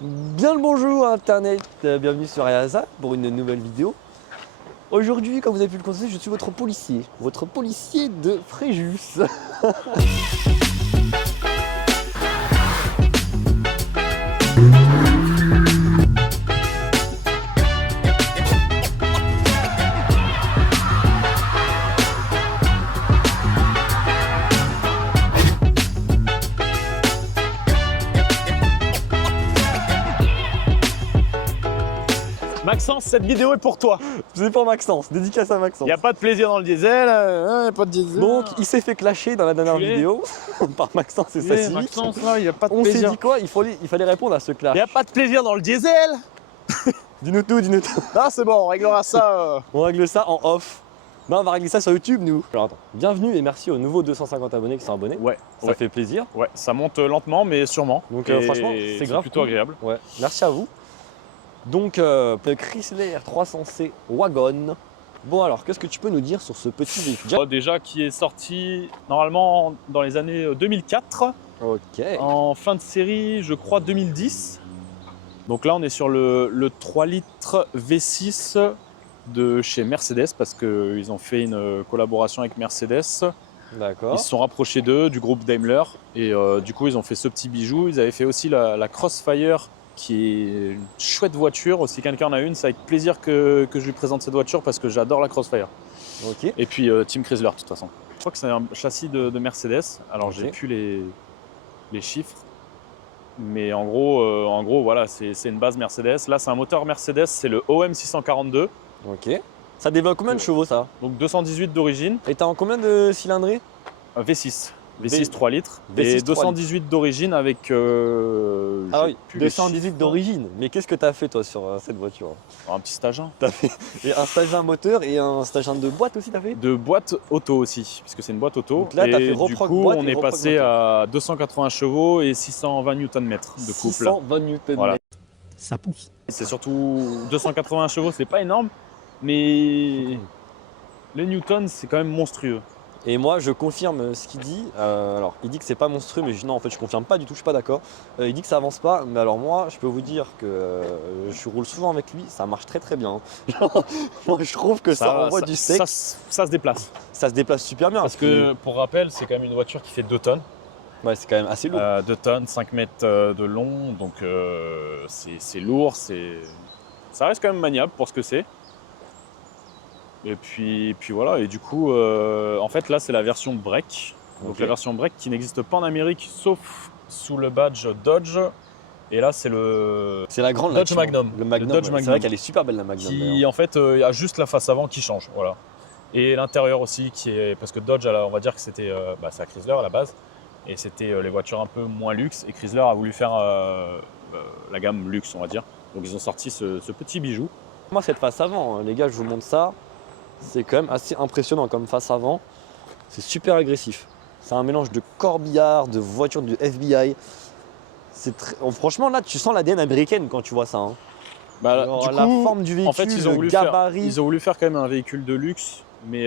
Bien le bonjour Internet, bienvenue sur Ayaza pour une nouvelle vidéo. Aujourd'hui, comme vous avez pu le constater, je suis votre policier de Fréjus. Maxence, cette vidéo est pour toi. C'est pour Maxence, dédicace à Maxence. Il n'y a pas de plaisir dans le diesel, pas de diesel. Donc, il s'est fait clasher dans la dernière vidéo par Maxence et sa Civic. Maxence, là, il n'y a pas de On s'est plaisir. dit quoi? Il fallait répondre à ce clash. Il n'y a pas de plaisir dans le diesel. Dis-nous tout, dis-nous tout. Non, c'est bon, on réglera ça. On règle ça en off. Non, on va régler ça sur YouTube, nous. Alors attends, bienvenue et merci aux nouveaux 250 abonnés qui sont abonnés. Ouais, Ça fait plaisir. Ouais, ça monte lentement, mais sûrement. Donc Et franchement, c'est grave plutôt cool. agréable. Ouais, merci à vous. Donc, le Chrysler 300C Wagon. Bon alors, qu'est-ce que tu peux nous dire sur ce petit véhicule? Déjà, qui est sorti normalement dans les années 2004, Ok. en fin de série, je crois 2010. Donc là, on est sur le 3 litres V6 de chez Mercedes parce qu'ils ont fait une collaboration avec Mercedes. D'accord. Ils se sont rapprochés d'eux, du groupe Daimler, et du coup ils ont fait ce petit bijou. Ils avaient fait aussi la Crossfire, qui est une chouette voiture. Si quelqu'un en a une, c'est avec plaisir que je lui présente cette voiture parce que j'adore la Crossfire. Ok. Et puis Team Chrysler de toute façon. Je crois que c'est un châssis de Mercedes, alors Ok. j'ai plus les chiffres. Mais en gros voilà, c'est une base Mercedes. Là c'est un moteur Mercedes, c'est le OM 642, Ok. Ça développe combien de chevaux ça? donc 218 d'origine, Et t'as en combien de cylindrées? V6. V6 3 litres V6 et 3 218 d'origine avec Ah j'ai oui, plus les 218 chiffres. d'origine. Mais qu'est-ce que t'as fait toi sur cette voiture? Un petit stage 1. T'as fait et un stage 1 moteur et un stage 1 de boîte aussi t'as fait? De boîte auto aussi, puisque c'est une boîte auto. Donc là, t'as et fait du reproc coup, boîte on et est reproc passé à 280 chevaux et 620 Nm de couple. 620 Nm. Voilà. Ça pousse. C'est surtout 280 chevaux, c'est pas énorme, mais les newtons, c'est quand même monstrueux. Et moi, je confirme ce qu'il dit. Alors, il dit que c'est pas monstrueux, mais non, en fait, je confirme pas du tout. Je suis pas d'accord. Il dit que ça avance pas, mais alors moi, je peux vous dire que je roule souvent avec lui. Ça marche très très bien. Genre, moi, je trouve que ça envoie du steak. Ça se déplace. Ça se déplace super bien. Parce que, pour rappel, c'est quand même une voiture qui fait 2 tonnes. ouais, c'est quand même assez lourd. 2 tonnes, 5 mètres de long, donc c'est lourd, ça reste quand même maniable pour ce que c'est. Et puis voilà, et du coup, en fait là c'est la version break. Donc Ok. la version break qui n'existe pas en Amérique sauf sous le badge Dodge. Et là c'est le C'est la grande Dodge là, Magnum. Le Magnum. Le Dodge ouais. C'est Magnum. vrai qu'elle est super belle la Magnum. qui d'ailleurs. en fait a juste la face avant qui change, voilà. Et l'intérieur aussi qui est, parce que Dodge, on va dire que c'était c'est à Chrysler à la base, et c'était les voitures un peu moins luxe, et Chrysler a voulu faire la gamme luxe, on va dire. Donc ils ont sorti ce petit bijou. Moi, cette face avant, hein, les gars, je vous montre ça. C'est quand même assez impressionnant comme face avant. C'est super agressif. C'est un mélange de corbillard, de voiture du FBI. Franchement, là, tu sens l'ADN américaine quand tu vois ça. Hein. Bah, Alors, du la coup, forme du véhicule, en fait, ils ont le voulu gabarit. ils ont voulu faire quand même un véhicule de luxe, mais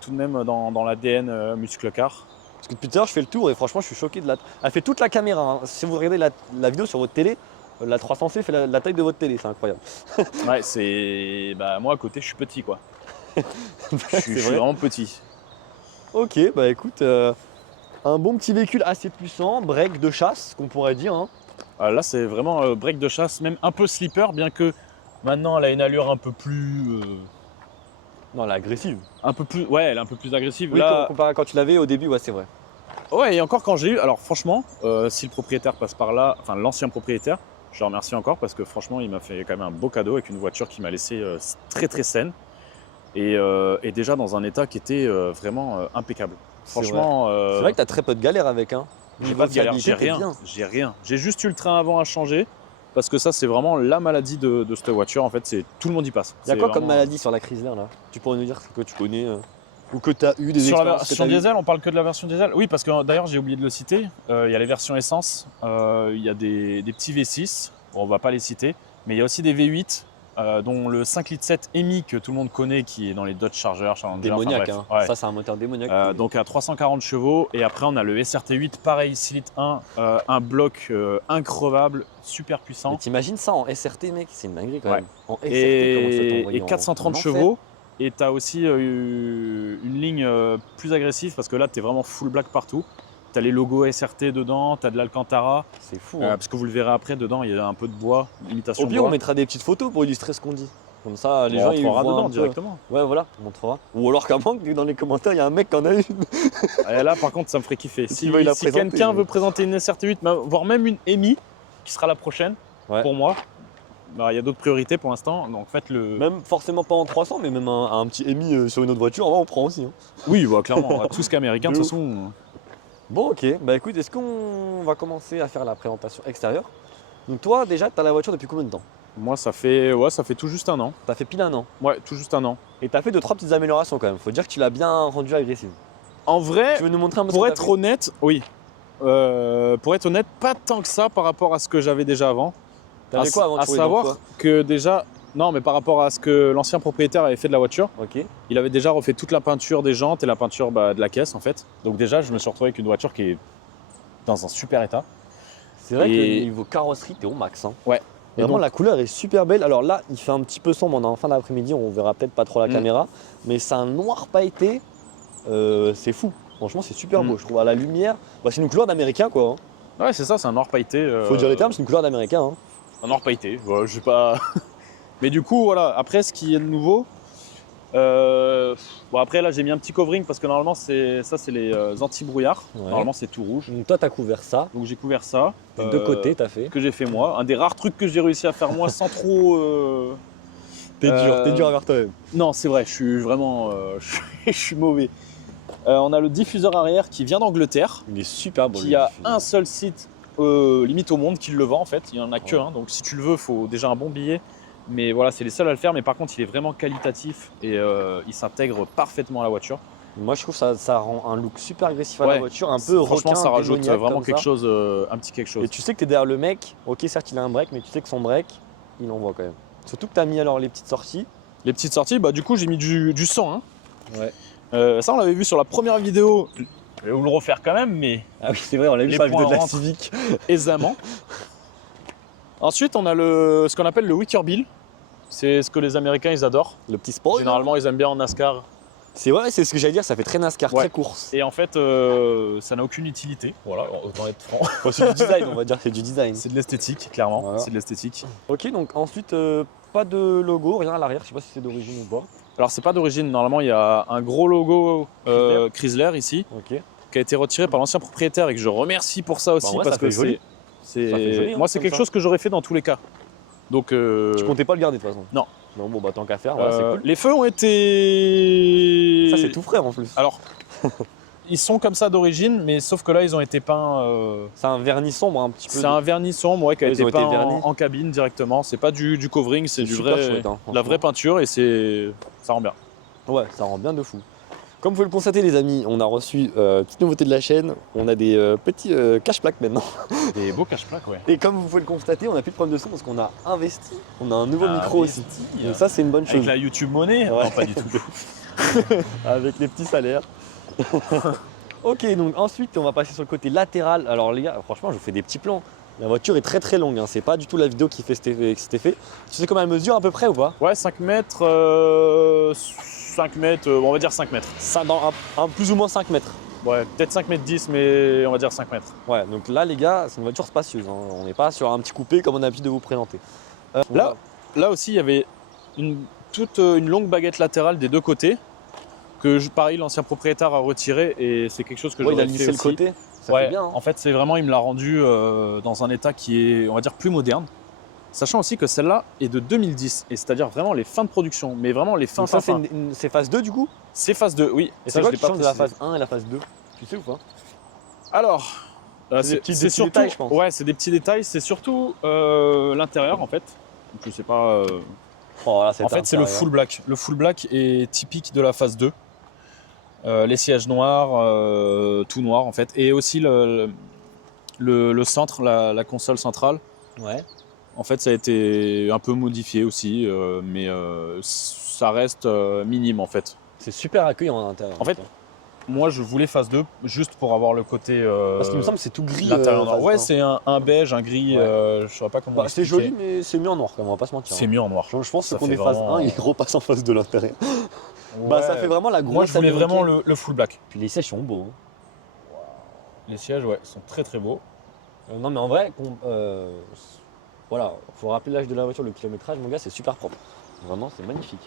tout de même dans l'ADN muscle car. Parce que depuis tout à l'heure, je fais le tour et franchement, je suis choqué de la. Elle fait toute la caméra. Hein. Si vous regardez la vidéo sur votre télé, la 300C fait la taille de votre télé. C'est incroyable. Ouais, c'est. Bah, moi à côté, je suis petit quoi. Je C'est suis vrai. vraiment petit. Ok, bah écoute, un bon petit véhicule assez puissant, break de chasse, qu'on pourrait dire. Hein. Là, c'est vraiment break de chasse, même un peu slipper, bien que maintenant elle a une allure un peu plus. Non, elle est agressive. Ouais, elle est un peu plus agressive. Oui, Là, comparé à quand tu l'avais au début, ouais, c'est vrai. ouais, et encore quand j'ai eu. Alors, franchement, si le propriétaire passe par là, enfin l'ancien propriétaire, je le remercie encore parce que franchement, il m'a fait quand même un beau cadeau avec une voiture qui m'a laissé très très saine et déjà dans un état qui était vraiment impeccable. Franchement, C'est vrai que t'as très peu de galères avec. Hein. j'ai Niveau pas de galère, fiabilité, j'ai t'es rien, bien. j'ai rien. J'ai juste eu le train avant à changer parce que ça, c'est vraiment la maladie de cette voiture. En fait, c'est tout le monde y passe. Il y a C'est quoi comme vraiment- maladie sur la Chrysler là? Tu pourrais nous dire ce que tu connais ou que tu as eu des Sur la expériences que version t'as eues? diesel, on parle que de la version diesel. Oui, parce que d'ailleurs, j'ai oublié de le citer. Il y a les versions essence, il y a des petits V6. Bon, on va pas les citer, mais il y a aussi des V8 dont le 5,7 litres EMI que tout le monde connaît, qui est dans les Dodge Charger, Challenger, Démoniaque, enfin, bref, hein. ouais. Ça, c'est un moteur démoniaque. Donc à 340 chevaux. Et après, on a le SRT8, pareil, 6 litres 1, un bloc increvable, super Mais puissant. t'imagines ça en SRT, mec, c'est une dinguerie quand Ouais. même. En SRT, comment ça peut envoyer Et 430 en enfer. chevaux. Et tu as aussi une ligne plus agressive parce que là, tu es vraiment full black partout. Tu as les logos SRT dedans, tu as de l'Alcantara. C'est fou. Hein. Parce que vous le verrez après, dedans, il y a un peu de bois, imitation Au pire, bois. on mettra des petites photos pour illustrer ce qu'on dit. Comme ça, les On gens ils rentrera voient dedans un peu. directement. Ouais, voilà, on montrera. Ou alors qu'à moins que dans les commentaires, il y a un mec qui en a une. Et là, par contre, ça me ferait kiffer. Si, S'il veut la si présenter, quelqu'un mais- veut présenter une SRT8, voire même une EMI, qui sera la prochaine Ouais. pour moi, bah, il y a d'autres priorités pour l'instant. Donc faites-le. Même forcément pas en 300, mais même un petit émis sur une autre voiture, on prend aussi. Hein. Oui, bah, clairement, tout ce qu'américain, de toute façon. Bon, ok. Bah écoute, est-ce qu'on va commencer à faire la présentation extérieure? Donc toi, déjà, t'as la voiture depuis combien de temps? Moi, ça fait tout juste un an. T'as fait pile un an. Ouais, tout juste un an. Et t'as fait 2-3 petites améliorations quand même. Faut dire que tu l'as bien rendu agressive. En vrai, Tu veux nous montrer un peu ce pour que t'as être fait honnête, oui. Pour être honnête, pas tant que ça par rapport à ce que j'avais déjà avant. T'avais quoi avant? À Tu roulais dans savoir quoi que déjà, non, mais par rapport à ce que l'ancien propriétaire avait fait de la voiture, Ok. il avait déjà refait toute la peinture des jantes et la peinture de la caisse en fait. Donc déjà, je me suis retrouvé avec une voiture qui est dans un super état. C'est vrai Et- que niveau carrosserie, t'es au max. Hein. Ouais. Et Vraiment, donc- la couleur est super belle. Alors là, il fait un petit peu sombre. On est en fin d'après-midi, on verra peut-être pas trop la Mm. caméra. Mais c'est un noir pailleté. C'est fou. Franchement, c'est super beau. Mm. Je trouve à la lumière. Bah, c'est une couleur d'américain, quoi. Hein. Ouais, c'est ça, c'est un noir pailleté. Faut dire les termes, c'est une couleur d'américain. Hein. Un noir pailleté. Voilà, je sais pas. Mais du coup, voilà. Après, ce qui est de nouveau. Bon, après, là, j'ai mis un petit covering parce que normalement, c'est les anti-brouillard. Ouais. Normalement, c'est tout rouge. Donc toi, t'as couvert ça. Donc, j'ai couvert ça. Des deux côtés, t'as fait. Que j'ai fait moi. Un des rares trucs que j'ai réussi à faire moi sans trop. T'es dur envers toi-même. Non, c'est vrai, je suis vraiment. Je suis mauvais. On a le diffuseur arrière qui vient d'Angleterre, Il est super beau. qui le a diffuseur. un seul site limite au monde qui le vend en fait. Il n'y en a que Ouais. un, donc si tu le veux, il faut déjà un bon billet. Mais voilà, c'est les seuls à le faire. Mais par contre, il est vraiment qualitatif et il s'intègre parfaitement à la voiture. Moi, je trouve que ça rend un look super agressif à Ouais. la voiture, un peu Franchement, requin, ça rajoute démoniaque vraiment comme quelque ça. chose, un petit quelque chose. Et tu sais que t'es derrière le mec. Ok, certes, il a un break, mais tu sais que son break, il envoie quand même. Surtout que t'as mis alors les petites sorties. Les petites sorties, bah du coup, j'ai mis du sang. Hein. Ouais. Ça, on l'avait vu sur la première vidéo. Je vais vous le refaire quand même, mais Ah oui, c'est vrai, on l'a vu Les sur la vidéo de la points rentrent. Civic. aisément. Ensuite, on a ce qu'on appelle le wicker bill. C'est ce que les Américains ils adorent. Le petit spoil. Généralement, ils aiment bien en NASCAR. C'est vrai, c'est ce que j'allais dire, ça fait très NASCAR, Ouais. très course. Et en fait, ça n'a aucune utilité. Voilà, autant être franc. Enfin, c'est du design, on va dire, c'est du design. C'est de l'esthétique, clairement. Voilà. C'est de l'esthétique. Ok, donc ensuite, pas de logo, rien à l'arrière, je sais pas si c'est d'origine ou pas. Alors, c'est pas d'origine. Normalement, il y a un gros logo Chrysler ici, Ok. qui a été retiré par l'ancien propriétaire et que je remercie pour ça aussi Bah, ouais, parce ça fait que joli. Ça fait joli, hein, moi, c'est comme quelque ça. chose que j'aurais fait dans tous les cas. Donc, Tu comptais pas le garder de toute façon? Non. Non, bon, bah tant qu'à faire, voilà, c'est cool. les feux ont été. Ça, c'est tout frais en plus. Alors, ils sont comme ça d'origine, mais sauf que là, ils ont été peints. C'est un vernis sombre un petit peu. C'est un vernis sombre ouais, qui a Ils ont été été peint vernis. en cabine directement. C'est pas du covering, c'est du super vrai, chouette, hein, la vraie franchement. peinture et ça rend bien. Ouais, ça rend bien de fou. Comme vous pouvez le constater, les amis, on a reçu petite nouveauté de la chaîne. On a des petits cache-plaques maintenant. Des beaux cache-plaques, ouais. Et comme vous pouvez le constater, on n'a plus de problème de son parce qu'on a investi. On a un nouveau micro aussi. Investi, Donc ça, c'est une bonne Avec chose. la YouTube monnaie Ouais. Non, pas du tout. Avec les petits salaires. Ok, donc ensuite, on va passer sur le côté latéral. Alors les gars, franchement, je vous fais des petits plans. La voiture est très très longue. Hein. C'est pas du tout la vidéo qui fait cet effet. Tu sais comment elle mesure à peu près ou pas? Ouais, 5 mètres, 5 mètres, on va dire 5 mètres. Plus ou moins 5 mètres. Ouais, peut-être 5 mètres 10, mais on va dire 5 mètres. Ouais, donc là, les gars, c'est une voiture spacieuse. Hein. On n'est pas sur un petit coupé comme on a l'habitude de vous présenter. Là, Là aussi, il y avait toute une longue baguette latérale des deux côtés que, pareil, l'ancien propriétaire a retiré et c'est quelque chose que ouais, il a j'aurais lissé fait le aussi. côté. Ça Ouais, fait bien. Hein. en fait, c'est vraiment, il me l'a rendu dans un état qui est, on va dire, plus moderne. Sachant aussi que celle-là est de 2010, et c'est-à-dire vraiment les fins de production, mais vraiment les fins. Donc ça, c'est phase 2 du coup? C'est phase 2, oui. Et ça, c'est quoi je qui l'ai pas change de la précisé. phase 1 et la phase 2? Tu sais ou pas? Alors, C'est des petits détails, je pense. Ouais, c'est des petits détails. C'est surtout l'intérieur, en fait. Donc, je sais pas. Oh, là, En fait, c'est le full black. Le full black est typique de la phase 2. Les sièges noirs, tout noir en fait. Et aussi le centre, la console centrale. Ouais. En fait, ça a été un peu modifié aussi, mais ça reste minime en fait. C'est super accueillant à l'intérieur. En fait, moi, je voulais phase 2 juste pour avoir le côté. parce qu'il me semble que c'est tout gris. l'intérieur noir. phase Ouais, 1. c'est un beige, un gris, Ouais. je saurais pas comment. Bah, c'est expliquer. joli, mais c'est mieux en noir, quand même, on va pas se mentir. C'est hein. mieux en noir. Je pense Ça qu'on fait est phase vraiment- 1, il repasse en phase 2 l'intérieur. Bah, ça Ouais. fait vraiment la grosse. Moi, je voulais américaine. vraiment le full black. Puis les sièges sont beaux. hein. Les sièges, ouais, sont très très beaux. Non, mais en vrai, voilà, faut rappeler l'âge de la voiture, le kilométrage, mon gars, c'est super propre. Vraiment, c'est magnifique.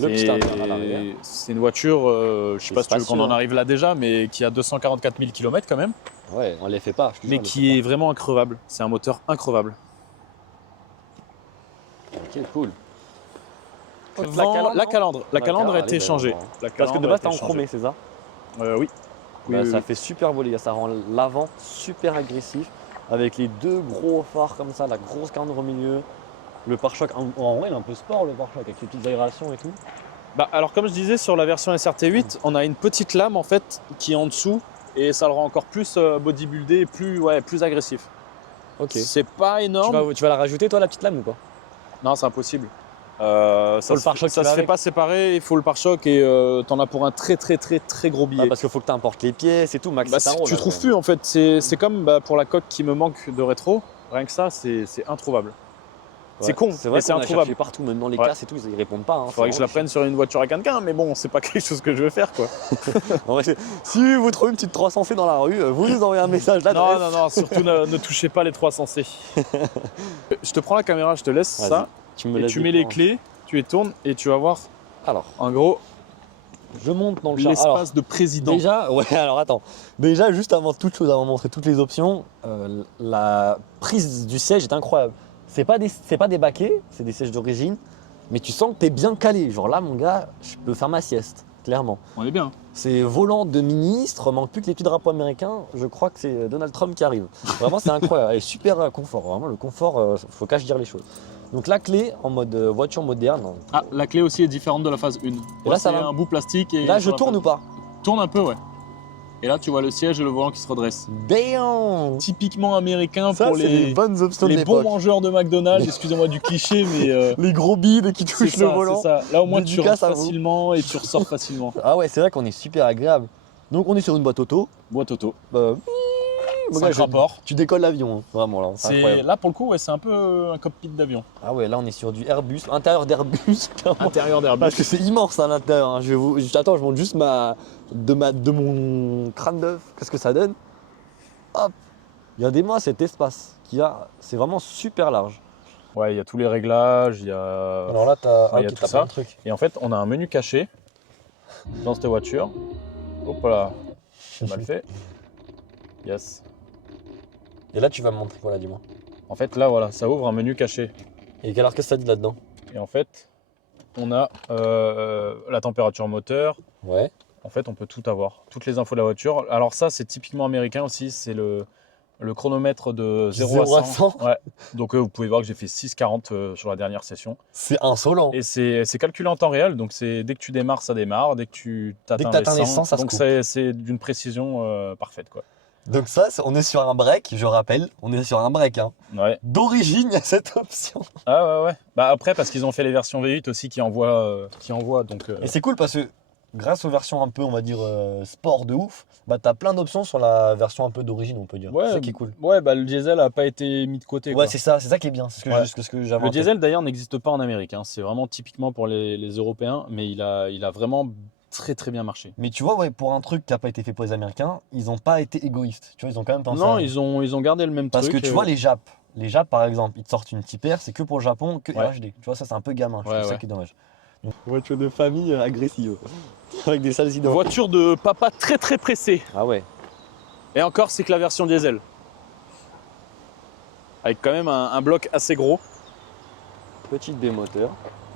Le petit intérieur à l'arrière. C'est une voiture, je sais C'est pas si tu veux spacieux, qu'on en hein. arrive là déjà, mais qui a 244 000 km quand même, Ouais, on les fait pas, je te mais jure, on les qui fait est vraiment increvable. C'est un moteur increvable. pas. Ok, cool. La calandre a été changée. La Parce que de calandre a base, été t'es en changée. chromé, c'est ça? Oui. Bah, Oui, ça oui. fait super beau, les gars. Ça rend l'avant super agressif. Avec les deux gros phares comme ça, la grosse calandre au milieu. Le pare-choc, en vrai, il est un peu sport le pare-choc, avec les petites aérations et tout. Bah, alors comme je disais sur la version SRT8, on a une petite lame en fait qui est en dessous et ça le rend encore plus bodybuildé et plus agressif. Ok. C'est pas énorme. Tu vas la rajouter, toi, la petite lame ou pas? Non, c'est impossible. Faut Ça le pare-choc ça qui se va fait avec. pas séparer, il faut le pare-choc et t'en as pour un très gros billet. Ah, parce qu'il faut que tu importes les pièces et tout, max. Bah, c'est un rôle, tu là, trouves quand plus en fait, c'est comme pour la coque qui me manque de rétro, rien que ça c'est introuvable. même. C'est Ouais. con, C'est vrai mais c'est qu'on a introuvable. cherché partout, même dans les Ouais. casses et tout, ils répondent pas. Hein, Faudrait que je la prenne sur une voiture à quelqu'un, mais bon, c'est pas quelque chose que je veux faire quoi. En vrai, si vous trouvez une petite 300C dans la rue, vous nous envoyez un message là. Non, surtout ne touchez pas les 300C. Je te prends la caméra, je te laisse Vas-y, ça, Tu me et laisses tu mets les clés, tu les tournes et tu vas voir Alors, en gros je monte dans le char. Alors, l'espace de président. déjà, ouais, alors attends. Déjà, juste avant toute chose, avant de montrer toutes les options, la prise du siège est incroyable. C'est pas des baquets, c'est des sièges d'origine, mais tu sens que t'es bien calé. Genre là, mon gars, je peux faire ma sieste, clairement. On est bien. C'est volant de ministre, manque plus que les petits drapeaux américains. Je crois que c'est Donald Trump qui arrive. Vraiment, c'est incroyable. Et super confort. Vraiment, le confort, faut qu'à dire les choses. Donc la clé en mode voiture moderne. Ah, la clé aussi est différente de la phase 1. Et là, ça c'est va. un bout plastique. Et Là, je sur la tourne phase- ou pas? Tourne un peu, ouais. Et là, tu vois le siège et le volant qui se redressent. Damn! Typiquement américain Ça, pour c'est les les bonnes options de bons l'époque. mangeurs de McDonald's. Excusez-moi du cliché, mais Les gros bides qui c'est touchent le ça, volant. c'est ça. Là, au moins, tu Dédicace rentres à vous. facilement et tu ressors facilement. Ah ouais, c'est vrai qu'on est super agréable. Donc on est sur une boîte auto. Boîte auto. Mon 5 gars, rapports. tu décolles l'avion, hein, vraiment là. C'est incroyable. Là, pour le coup, ouais, c'est un peu un cockpit d'avion. Ah ouais, là on est sur du Airbus, intérieur d'Airbus, clairement. Intérieur d'Airbus. Parce que c'est immense à l'intérieur. hein. Attends, je monte juste de mon crâne d'œuf. Qu'est-ce que ça donne? Hop. Regardez-moi cet espace qu'il y a. C'est vraiment super large. Ouais, il y a tous les réglages, il y a... Alors là, t'as il y a tout ça. plein de trucs. Et en fait, on a un menu caché dans cette voiture. Hop là, c'est mal fait. Yes. Et là, tu vas me montrer quoi là, dis-moi. En fait, là, voilà, ça ouvre un menu caché. Et alors, qu'est-ce que ça dit là-dedans? Et en fait, on a la température moteur. Ouais. En fait, on peut tout avoir, toutes les infos de la voiture. Alors ça, c'est typiquement américain aussi. C'est le chronomètre de 0 à 100. Ouais. Donc vous pouvez voir que j'ai fait 6,40 sur la dernière session. C'est insolent. Et c'est calculé en temps réel. Donc c'est dès que tu démarres, ça démarre. Dès que tu atteins t'atteins les les 100, 100, ça se donc coupe. c'est d'une précision parfaite, quoi. Donc ça, on est sur un break, je rappelle. On est sur un break. Hein. Ouais. D'origine, il y a cette option. Ah ouais. Bah après, parce qu'ils ont fait les versions V8 aussi qui envoient. Donc, Et c'est cool parce que grâce aux versions un peu, on va dire, sport de ouf, bah t'as plein d'options sur la version un peu d'origine, on peut dire. Ouais, c'est ça qui est cool. Ouais, bah le diesel a pas été mis de côté. Ouais, quoi. c'est ça qui est bien. C'est ce que j'avais Le en tête. diesel d'ailleurs n'existe pas en Amérique. Hein. C'est vraiment typiquement pour les Européens, mais il a vraiment très bien marché. Mais tu vois, ouais, pour un truc qui n'a pas été fait pour les Américains, ils n'ont pas été égoïstes. Tu vois, ils ont quand même pensé Non, à- ils ont gardé le même Parce truc. que tu vois, les Japs, par exemple, ils te sortent une Type R, c'est que pour le Japon, que Ouais. HD. Tu vois, ça, c'est un peu gamin. Je Ouais, trouve ça ouais. qui est dommage. Voiture de famille agressive. Avec des salles identiques. Voiture de papa très pressé. Ah ouais. Et encore, c'est que la version diesel. Avec quand même un bloc assez gros. Petite B moteur.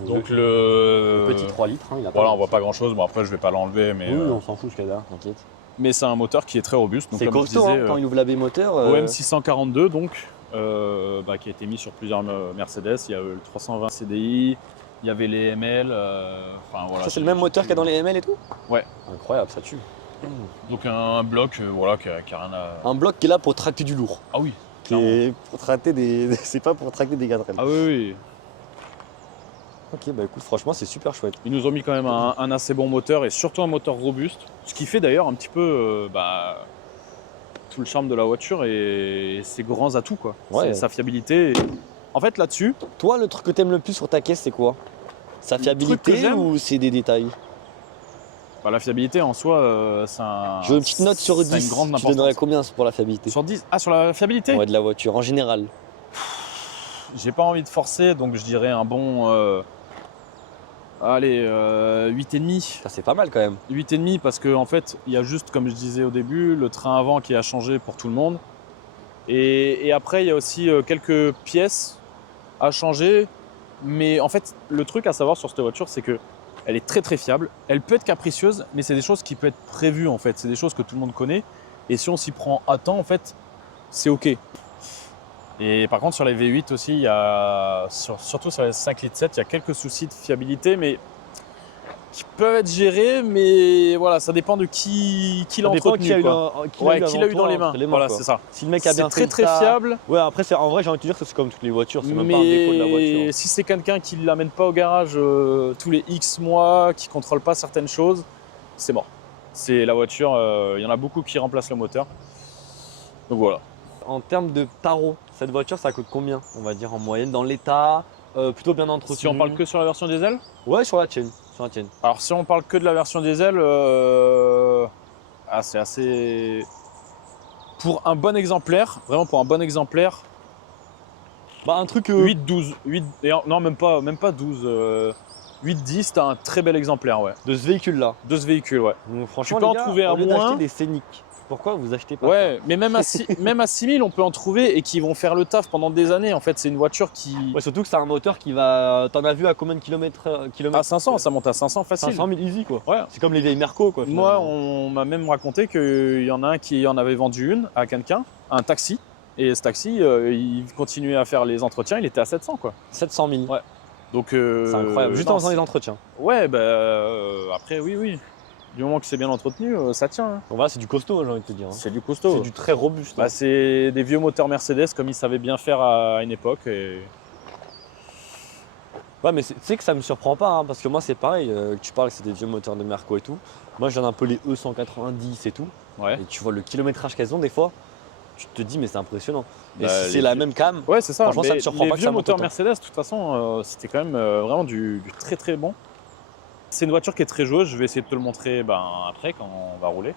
Donc le petit 3 litres. Hein, il a Voilà, pas on voit pas grand chose. Bon, après, je vais pas l'enlever, mais, Oui, on s'en fout ce qu'il y a derrière, t'inquiète. mais c'est un moteur qui est très robuste. Donc, C'est comme je costaud, disais, hein, quand il ouvre la B moteur. OM 642, donc, qui a été mis sur plusieurs Mercedes. Il y a le 320 CDI, il y avait les ML. Voilà, Ça, c'est le même moteur qu'il y a dans les ML et tout? Ouais. Incroyable, ça tue. Donc un bloc qui a rien à. Un bloc qui est là pour tracter du lourd. Ah oui. C'est pour tracter des... c'est pas pour tracter des 4L. Ah oui, oui. Ok, bah écoute, franchement, c'est super chouette. Ils nous ont mis quand même un assez bon moteur et surtout un moteur robuste. Ce qui fait d'ailleurs un petit peu tout le charme de la voiture et ses grands atouts, quoi. Ouais. C'est sa fiabilité. En fait, là-dessus, Toi, le truc que t'aimes le plus sur ta caisse, c'est quoi? Sa Le truc que fiabilité j'aime, ou c'est des détails? la fiabilité en soi, c'est un. Je veux une petite note sur 10. Ça a une grande Tu importance. donnerais combien pour la fiabilité? Sur 10. Ah, sur la fiabilité? Ouais, de la voiture, en général. J'ai pas envie de forcer, donc je dirais un bon. Allez, 8,5. Ça, c'est pas mal quand même. 8,5 parce qu'en fait, il y a juste, comme je disais au début, le train avant qui a changé pour tout le monde. Et après, il y a aussi quelques pièces à changer. Mais en fait, le truc à savoir sur cette voiture, c'est que elle est très très fiable. Elle peut être capricieuse, mais c'est des choses qui peuvent être prévues en fait. C'est des choses que tout le monde connaît. Et si on s'y prend à temps, en fait, c'est OK. Et par contre, sur les V8 aussi, il y a, surtout sur les 5,7 litres, il y a quelques soucis de fiabilité, mais qui peuvent être gérés. Mais voilà, ça dépend de qui l'a entretenu. Qui l'a eu, Qui l'a eu dans les mains. Voilà, c'est ça. Si le mec a C'est bien très fait très ça- fiable. Ouais, après, en vrai, j'ai envie de te dire que c'est comme toutes les voitures, c'est même pas un défaut de la voiture. Mais si c'est quelqu'un qui ne l'amène pas au garage tous les X mois, qui ne contrôle pas certaines choses, c'est mort. C'est la voiture, il y en a beaucoup qui remplacent le moteur. Donc voilà. En termes de tarot, cette voiture, ça coûte combien, on va dire, en moyenne, dans l'état, plutôt bien entretenu? Si on parle que sur la version diesel? Ouais, sur la tienne. Sur la tienne. Alors si on parle que de la version diesel, c'est assez... Pour un bon exemplaire, vraiment pour un bon exemplaire, Bah, un truc. 8-12. Non, même pas 12. 8-10, t'as un très bel exemplaire, ouais. De ce véhicule-là. De ce véhicule, ouais. Donc, franchement, peux les en gars, trouver au un lieu moins. d'acheter des Scénic, pourquoi vous achetez pas Ouais, mais même à 6000, on peut en trouver et qui vont faire le taf pendant des années. En fait, c'est une voiture qui... ça? Ouais, surtout que c'est un moteur qui va. T'en as vu à combien de kilomètres? À 500, ça monte à 500 facile. 500 000 easy, quoi. Ouais. C'est comme les vieilles Merco, quoi. Moi, finalement. on m'a même raconté qu'il y en a un qui en avait vendu une à quelqu'un, un taxi. Et ce taxi, il continuait à faire les entretiens, il était à 700, quoi. 700 000. Ouais. Donc, C'est incroyable. Juste en faisant les entretiens. Ouais, après, oui. Du moment que c'est bien entretenu, ça tient. Hein. Donc voilà, c'est du costaud, j'ai envie de te dire. Hein. C'est du costaud. C'est du très robuste. hein. C'est des vieux moteurs Mercedes comme ils savaient bien faire à une époque. Et... Ouais, mais tu sais que ça me surprend pas, hein, parce que moi, c'est pareil. Que tu parles que c'est des vieux moteurs de Merco et tout. Moi, j'en ai un peu les E190 et tout. Ouais. Et tu vois le kilométrage qu'elles ont des fois. Tu te dis, mais c'est impressionnant. Et Bah, si les c'est la vieux- même cam, Ouais, c'est ça. Franchement, ça Mais me surprend les pas que vieux ça monte moteurs autant. Mercedes, de toute façon, c'était quand même vraiment du très très bon. C'est une voiture qui est très joueuse. Je vais essayer de te le montrer après quand on va rouler.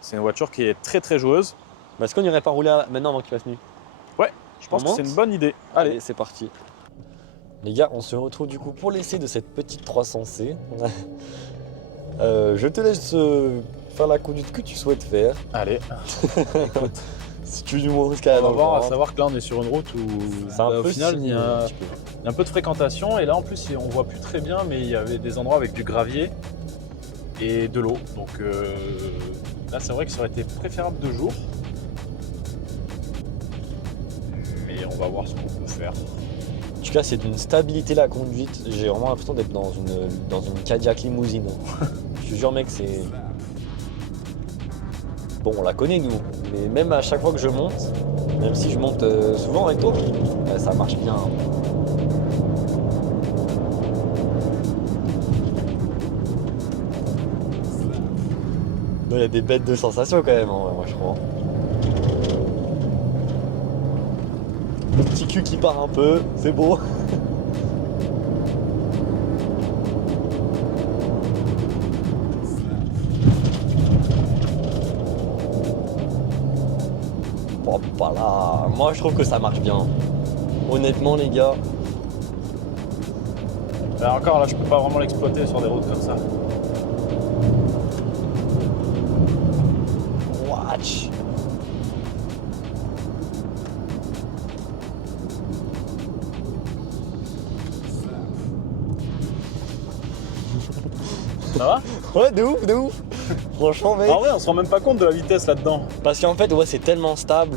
C'est une voiture qui est très très joueuse. bah, est-ce qu'on irait pas rouler maintenant avant qu'il fasse nuit? Je pense On que c'est monte une bonne idée. Allez, c'est parti. Les gars, on se retrouve du coup pour l'essai de cette petite 300C. Je te laisse faire la conduite que tu souhaites faire. Allez. Si tu veux nous montrer ce qu'il y a On va dans le voir, à ventre. savoir que là on est sur une route où C'est un au peu final il y, sinueux, a, un petit peu. il y a un peu de fréquentation et là en plus on voit plus très bien mais il y avait des endroits avec du gravier et de l'eau. Donc là c'est vrai que ça aurait été préférable de jour. Mais on va voir ce qu'on peut faire. En tout cas, c'est d'une stabilité la conduite. J'ai vraiment l'impression d'être dans une Cadillac limousine. Je te jure, mec, c'est. Bon, on la connaît, nous. Mais même à chaque fois que je monte, même si je monte souvent avec toi, bah, ça marche bien. Il y a des bêtes de sensations quand même, en vrai, moi, je crois. Le petit cul qui part un peu, c'est beau. Hop là, moi je trouve que ça marche bien. Honnêtement les gars, Là encore là je peux pas vraiment l'exploiter sur des routes comme ça. watch. Ça va? Ouais, de ouf, de ouf. Franchement mec. En vrai on se rend même pas compte de la vitesse là-dedans. Parce qu'en fait, ouais, c'est tellement stable,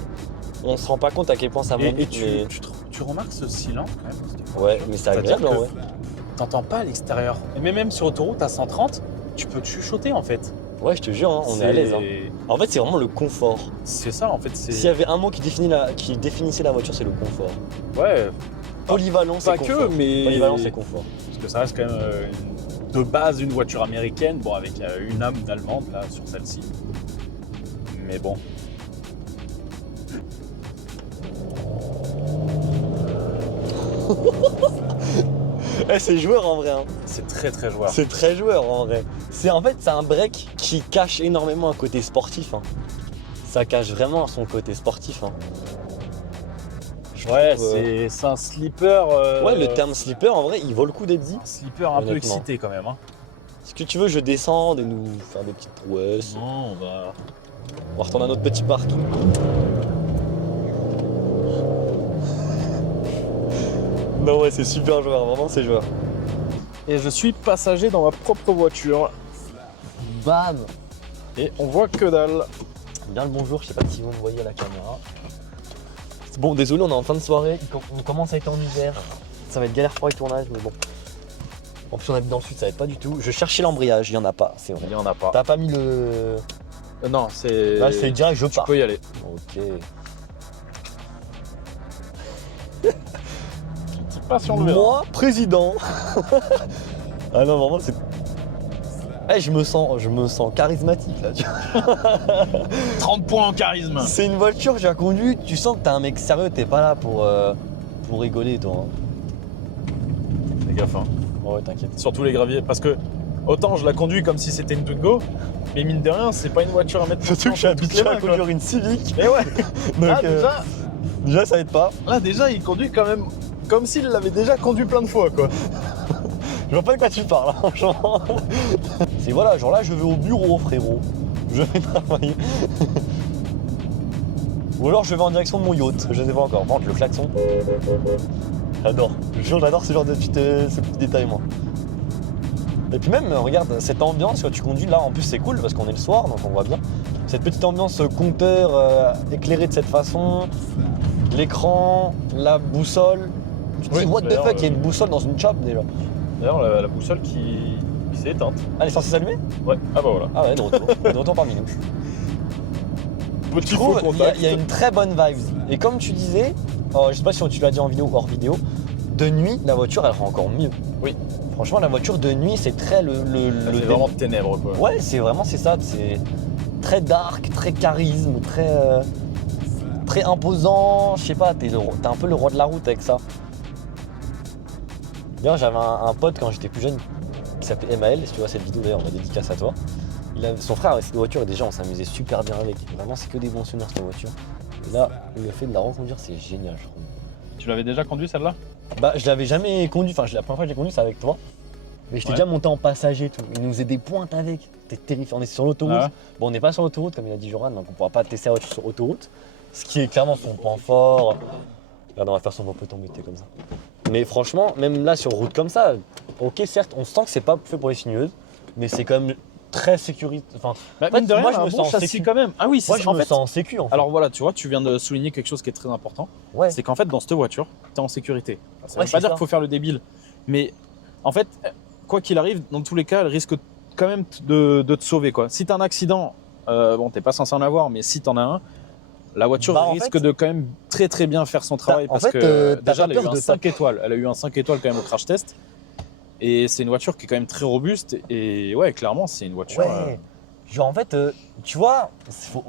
on se rend pas compte à quel point ça monte. Et tu, mais- tu remarques ce silence quand même? Ouais, mais c'est C'est-à-dire agréable en que vrai. T'entends pas à l'extérieur. Et même sur autoroute à 130, tu peux te chuchoter en fait. Ouais, je te jure, hein, on est à l'aise. Hein. En fait, c'est vraiment le confort. C'est ça, en fait. S'il y avait un mot qui définissait la voiture, c'est le confort. Ouais. Polyvalent, c'est Pas confort. que, mais. Polyvalent, c'est confort. Parce que ça reste quand même de base une voiture américaine, bon, avec une âme d'allemande là sur celle-ci. Mais bon. C'est joueur en vrai. Hein. C'est très très joueur. C'est très joueur en vrai. En fait, c'est un break qui cache énormément un côté sportif. Hein. Ça cache vraiment son côté sportif. Hein. Ouais, c'est un slipper. Ouais, le terme slipper, en vrai, il vaut le coup d'être dit. Un slipper un peu excité quand même. Hein. Si tu veux, je descends et nous faire des petites prouesses. Non, on va retourner à notre petit parking. Non, ouais, c'est super joueur, vraiment, c'est joueur. Et je suis passager dans ma propre voiture. Bam. Et on voit que dalle. Bien le bonjour, je sais pas si vous me voyez à la caméra. Bon, désolé, on est en fin de soirée, on commence à être en hiver. Ça va être galère pour les tournages, mais bon. En plus, on habite dans le sud, ça va être pas du tout. Je cherchais l'embrayage, il y en a pas, c'est vrai. Il y en a pas. T'as pas mis le. Non, c'est. Là, c'est direct, je pars. Tu peux y aller. Ok. Pas sur le verre. Moi, président. Ah non, vraiment, c'est. Hey, je me sens charismatique là, tu vois. 30 points en charisme. C'est une voiture que j'ai conduite, tu sens que t'es un mec sérieux, t'es pas là pour rigoler toi. Fais gaffe, hein. Ouais, t'inquiète. Surtout les graviers, parce que autant je la conduis comme si c'était une Twingo, mais mine de rien, c'est pas une voiture à mettre. Surtout que je suis habitué à conduire une Civic. Et ouais. Donc, Là, déjà ça aide pas. Là déjà, il conduit quand même comme s'il l'avait déjà conduit plein de fois, quoi. Je vois pas de quoi tu parles, franchement. C'est voilà, genre là je vais au bureau, frérot. Je vais travailler. Ou alors je vais en direction de mon yacht, je sais pas encore. Par contre, le klaxon. J'adore. Je jure, j'adore ce genre de petits détails, moi. Et puis même, regarde, cette ambiance quand tu conduis là, en plus c'est cool parce qu'on est le soir, donc on voit bien. Cette petite ambiance compteur éclairée de cette façon, l'écran, la boussole. Tu te dis, what the fuck, il y a une boussole dans une chop déjà. D'ailleurs, la boussole qui s'est éteinte. Ah, elle est censée s'allumer? Ouais, ah bah voilà. Ah ouais, de retour. De retour parmi nous. Petit Je trouve faux contact. il y a une très bonne vibe. Et comme tu disais, je sais pas si tu l'as dit en vidéo ou hors vidéo, de nuit, la voiture elle rend encore mieux. Oui. Franchement, la voiture de nuit, c'est très le C'est vraiment ténèbres, quoi. Ouais, c'est ça. C'est très dark, très charisme, très imposant. Je sais pas, t'es un peu le roi de la route avec ça. D'ailleurs, j'avais un pote quand j'étais plus jeune qui s'appelait MAL. Si tu vois cette vidéo, d'ailleurs, on la dédicace à toi. Son frère avait cette voiture et déjà, on s'amusait super bien avec. Vraiment, c'est que des bons souvenirs cette voiture. Et là, le fait de la reconduire, c'est génial, je trouve. Tu l'avais déjà conduit celle-là? Bah, je l'avais jamais conduit. Enfin, la première fois que j'ai conduit, c'est avec toi. Mais j'étais déjà monté en passager et tout. Il nous faisait des pointes avec. T'es terrifiant. On est sur l'autoroute. Ah ouais. Bon, on n'est pas sur l'autoroute, comme il a dit Joran, donc on pourra pas tester la voiture sur autoroute. Ce qui est clairement son point fort. Regarde, on va faire son peu t'embêter comme ça. Mais franchement, même là sur route comme ça, ok, certes, on sent que c'est pas fait pour les sinueuses, mais c'est quand même très sécuritaire. Enfin, bah, en fait, mine de rien, moi, je un me bon sens châssis sécu. quand même. Ah oui, c'est Moi, ça. je me sens en sécu en fait. Alors voilà, tu vois, tu viens de souligner quelque chose qui est très important. Ouais. C'est qu'en fait, dans cette voiture, tu es en sécurité. Ça Ouais, veut pas c'est dire ça. qu'il faut faire le débile. Mais en fait, quoi qu'il arrive, dans tous les cas, elle risque quand même de te sauver, quoi. Si tu as un accident, bon, t'es pas censé en avoir, mais si tu en as un, la voiture Bah, en risque fait, de quand même très très bien faire son travail. en Parce fait, que t'as déjà, pas elle a eu peur un de 5 étoiles. Elle a eu un 5 étoiles quand même au crash test. Et c'est une voiture qui est quand même très robuste. Et ouais, clairement, c'est une voiture. Ouais. Genre en fait, tu vois,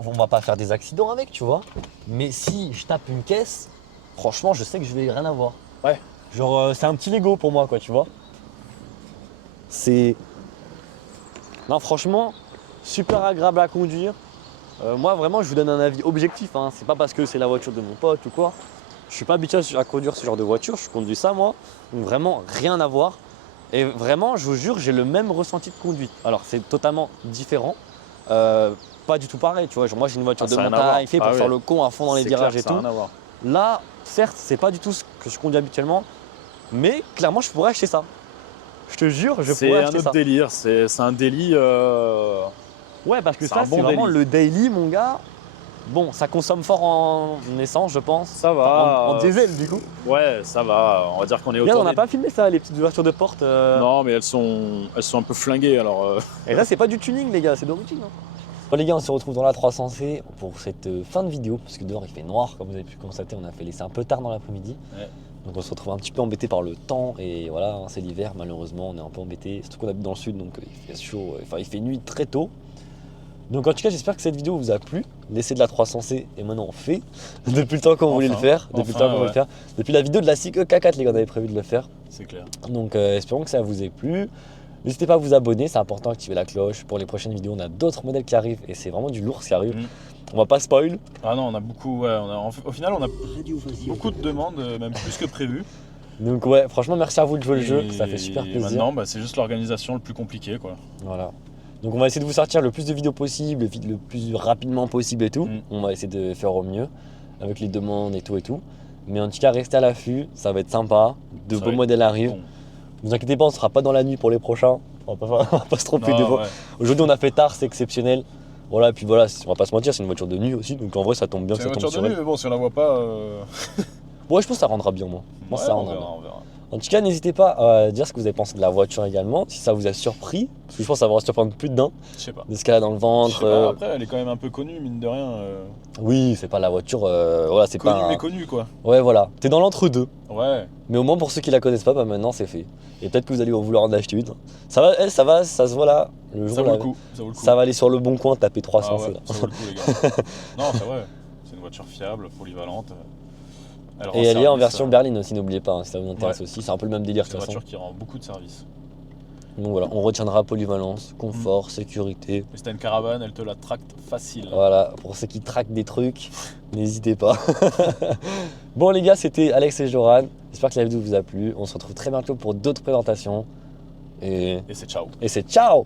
on va pas faire des accidents avec, tu vois. Mais si je tape une caisse, franchement, je sais que je vais rien avoir. Ouais. Genre, c'est un petit Lego pour moi, quoi, tu vois. C'est. Non, franchement, super agréable à conduire. Moi, vraiment, je vous donne un avis objectif. Hein. C'est pas parce que c'est la voiture de mon pote ou quoi. Je suis pas habitué à conduire ce genre de voiture. Je conduis ça, moi. Donc, vraiment, rien à voir. Et vraiment, je vous jure, j'ai le même ressenti de conduite. Alors, c'est totalement différent. Pas du tout pareil, tu vois. Genre, moi, j'ai une voiture de ça a rien à voir. montagne faite pour faire le con à fond dans les C'est virages clair, et ça a tout. rien à voir. Là, certes, c'est pas du tout ce que je conduis habituellement. Mais clairement, je pourrais acheter ça. Je te jure, je pourrais acheter ça. C'est un autre délire. C'est un délit. Ouais, parce que C'est ça, un bon c'est vraiment daily. le daily, mon gars. Bon, ça consomme fort en essence, je pense. Ça va. En diesel, du coup. Ouais, ça va. On va dire qu'on est Regarde, autour on n'a des- pas filmé ça, les petites ouvertures de porte. Non, mais elles sont un peu flinguées, alors... Et là, c'est pas du tuning, les gars, c'est d'origine. Hein. Bon, les gars, on se retrouve dans la 300C pour cette fin de vidéo, parce que dehors il fait noir, comme vous avez pu constater, on a fait laisser un peu tard dans l'après-midi. Ouais. Donc on se retrouve un petit peu embêté par le temps, et voilà, hein, c'est l'hiver, malheureusement, on est un peu embêté. Surtout qu'on habite dans le sud, donc il fait chaud, enfin il fait nuit très tôt. Donc en tout cas, j'espère que cette vidéo vous a plu. L'essai de la 300C est maintenant fait. Depuis le temps qu'on voulait le faire. Depuis le temps qu'on voulait le faire. Depuis la vidéo de la SIG K4, les gars, on avait prévu de le faire. C'est clair. Donc espérons que ça vous ait plu. N'hésitez pas à vous abonner, c'est important d'activer la cloche. Pour les prochaines vidéos, on a d'autres modèles qui arrivent et c'est vraiment du lourd ce qui arrive. On va pas spoil. Ah non, on a beaucoup... Ouais, au final, on a beaucoup de demandes, même plus que prévu. Donc ouais, franchement, merci à vous de jouer le jeu, Et ça fait super plaisir. Maintenant, bah, c'est juste l'organisation le plus compliqué, quoi. Voilà. Donc on va essayer de vous sortir le plus de vidéos possible, le plus rapidement possible et tout. On va essayer de faire au mieux avec les demandes et tout et tout. Mais en tout cas, restez à l'affût, ça va être sympa. De beaux modèles arrivent. Bon. Ne vous inquiétez pas, on sera pas dans la nuit pour les prochains. On va pas se tromper Non, de fois. ouais. Aujourd'hui, on a fait tard, c'est exceptionnel. Voilà, et puis voilà, on va pas se mentir, c'est une voiture de nuit aussi. Donc en vrai, ça tombe bien que C'est ça une tombe voiture sur de elle. nuit, mais bon, si on la voit pas... Ouais, je pense que ça rendra bien, moi. Moi, ouais, ça on rendra verra, bien. on verra. En tout cas, n'hésitez pas à dire ce que vous avez pensé de la voiture également, si ça vous a surpris. Parce que je pense que ça va surprendre plus d'un. Je sais pas. De ce qu'elle a dans le Je ventre. sais pas, après, elle est quand même un peu connue, mine de rien. Oui, c'est pas la voiture. Voilà, c'est Connue, pas. mais connue, quoi. Ouais, voilà. T'es dans l'entre-deux. Ouais. Mais au moins, pour ceux qui la connaissent pas, bah maintenant c'est fait. Et peut-être que vous allez vouloir en acheter une. Ça va, elle, ça se voit là. Le jour Ça vaut là, le coup. Ça vaut le coup. ça va aller sur le bon coin, taper 300 Ah ouais, là. ça vaut le coup, les gars. Non, c'est vrai. C'est une voiture fiable, polyvalente. Et elle est en version berline aussi, n'oubliez pas, hein, si ça vous intéresse Ouais. aussi. C'est un peu le même délire de C'est une toute façon. voiture qui rend beaucoup de services. Donc voilà, on retiendra polyvalence, confort, sécurité. Et si t'as une caravane, elle te la tracte facile. Voilà, pour ceux qui traquent des trucs, n'hésitez pas. Bon les gars, c'était Alex et Joran. J'espère que la vidéo vous a plu. On se retrouve très bientôt pour d'autres présentations. Et c'est ciao. Et c'est ciao.